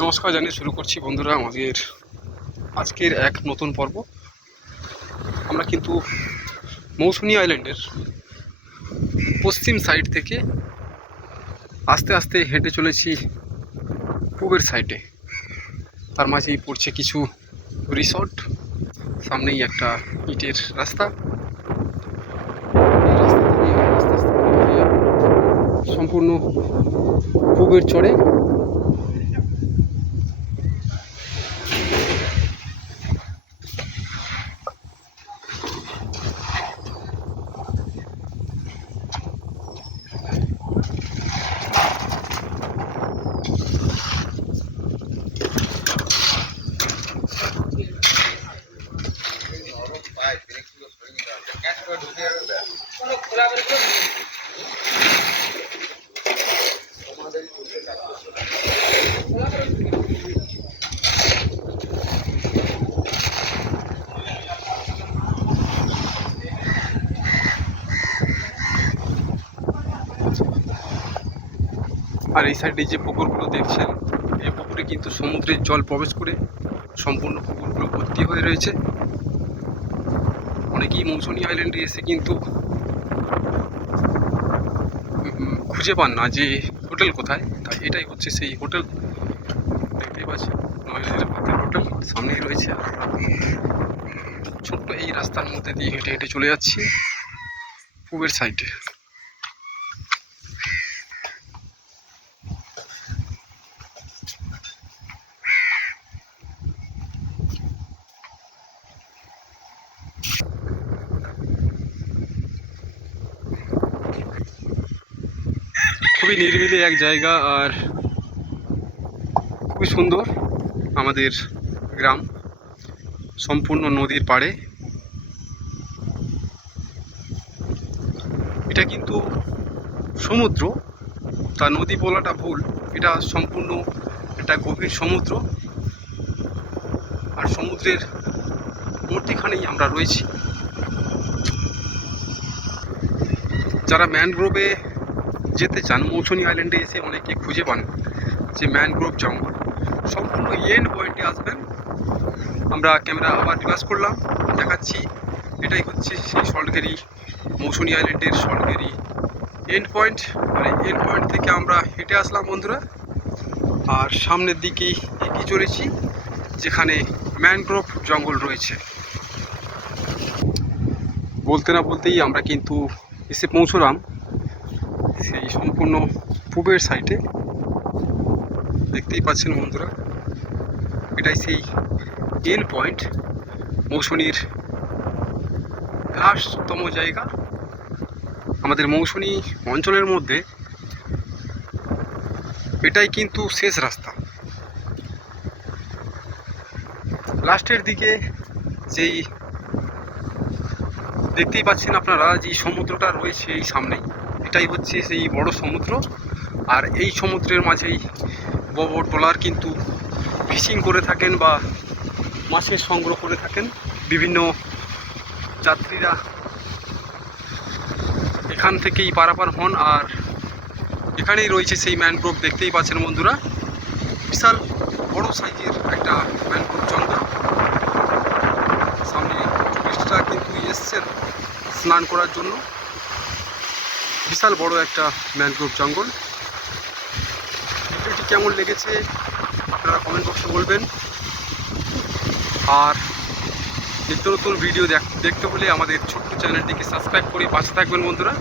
নমস্কার, জানিয়ে শুরু করছি বন্ধুরা আমাদের আজকের এক নতুন পর্ব। আমরা কিন্তু মৌসুনি আইল্যান্ডের পশ্চিম সাইড থেকে আস্তে আস্তে হেঁটে চলেছি পূবের সাইডে। তার মাঝেই পড়ছে কিছু রিসর্ট, সামনেই একটা ইটের রাস্তা। সম্পূর্ণ পূবের চড়ে আর এই সাইডে যে পুকুরগুলো দেখছেন, এই পুকুরে কিন্তু সমুদ্রের জল প্রবেশ করে সম্পূর্ণ পুকুরগুলো ভর্তি হয়ে রয়েছে। অনেকেই মৌসুনি আইল্যান্ডে এসে কিন্তু খুঁজে পান না যে হোটেল কোথায়। তাই এটাই হচ্ছে সেই হোটেল দেখতেই পাচ্ছি নয়নের পাতের হোটেল সামনেই রয়েছে ছোট্ট এই রাস্তার মধ্যে দিয়ে হেঁটে হেঁটে চলে যাচ্ছি পুবের সাইডে খুবই নিরিবিলি এক জায়গা আর খুবই সুন্দর আমাদের গ্রাম, সম্পূর্ণ নদীর পাড়ে। এটা কিন্তু সমুদ্র, তা নদী বলাটা ভুল, এটা সম্পূর্ণ একটা গভীর সমুদ্র। আর সমুদ্রের মধ্যিখানেই আমরা রয়েছি। যারা ম্যানগ্রোভে যেতে চান, মৌসুনি আইল্যান্ডে এসে অনেকে খুঁজে পান যে ম্যানগ্রোভ জঙ্গল সম্পূর্ণ এন্ড পয়েন্টে আসবেন। আমরা ক্যামেরা আবার রিভার্স করলাম, দেখাচ্ছি। এটাই হচ্ছে সেই সল্টগেরি মৌসুনি আইল্যান্ডের সল্টগেরি এন্ড পয়েন্ট এই এন্ড পয়েন্ট থেকে আমরা হেঁটে আসলাম বন্ধুরা। আর সামনের দিকেই এগিয়ে চলেছি, যেখানে ম্যানগ্রোভ জঙ্গল রয়েছে। বলতে না বলতেই আমরা কিন্তু এসে পৌঁছলাম। সেই সম্পূর্ণ পূবের সাইডে দেখতেই পাচ্ছেন বন্ধুরা, এটাই সেই এন পয়েন্ট মৌসুনির লাস্টতম জায়গা। আমাদের মৌসুনি অঞ্চলের মধ্যে এটাই কিন্তু শেষ রাস্তা। লাস্টের দিকে যেই দেখতেই পাচ্ছেন আপনারা যে সমুদ্রটা রয়েছে এই সামনেই। এটাই হচ্ছে সেই বড় সমুদ্র। আর এই সমুদ্রের মাঝেই বড় ট্রলার কিন্তু ফিশিং করে থাকেন বা মাছের সংগ্রহ করে থাকেন। বিভিন্ন যাত্রীরা এখান থেকেই পারাপার হন। আর এখানেই রয়েছে সেই ম্যানগ্রোভ, দেখতেই পাচ্ছেন বন্ধুরা। বিশাল বড় সাইজের একটা ম্যানগ্রোভ জঙ্গল। সামনে টুরিস্টরা কিন্তু এসছেন স্নান করার জন্য। বিশাল বড় একটা ম্যানগ্রোভ জঙ্গল। ভিডিওটি কেমন লেগেছে আপনারা কমেন্ট বক্সে বলবেন। আর নিত্য নতুন ভিডিও দেখ- দেখতে হলে আমাদের ছোট্ট চ্যানেলটিকে সাবস্ক্রাইব করে পাশে থাকবেন বন্ধুরা।